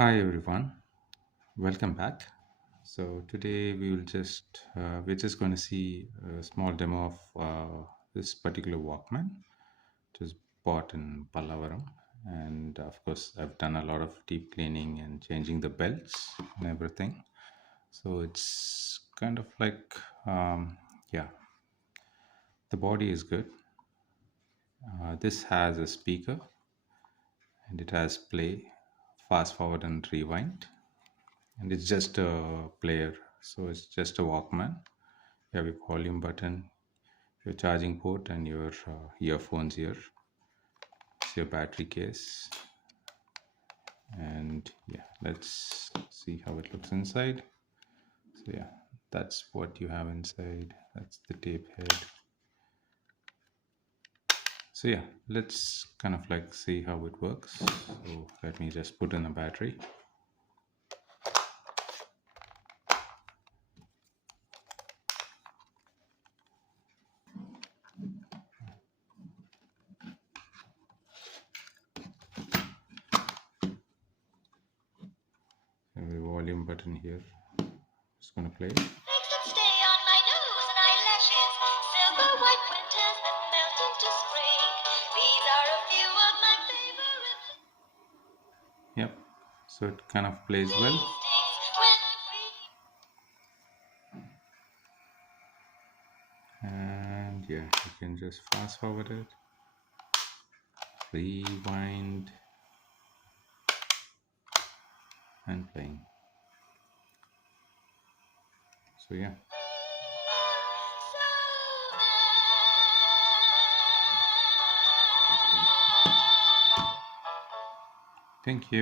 Hi everyone, welcome back. So today we're just going to see a small demo of this particular Walkman, which was bought in Pallavaram, and of course I've done a lot of deep cleaning and changing the belts and everything. So it's kind of like yeah, the body is good. This has a speaker and it has play, fast forward and rewind, and it's just a player, so it's just a Walkman. You have your volume button, your charging port, and your earphones here. It's your battery case, and yeah, let's see how it looks inside. So yeah, that's what you have inside. That's the tape head. So yeah, let's kind of like see how it works. So let me just put in a battery. The volume button here. Just gonna play. Makes it stay on my nose and eyelashes. Silver white winters that melt into spring. These are a few of my favorite. Yep. So it kind of plays well. And yeah, you can just fast forward it, rewind, and playing. So yeah. Thank you.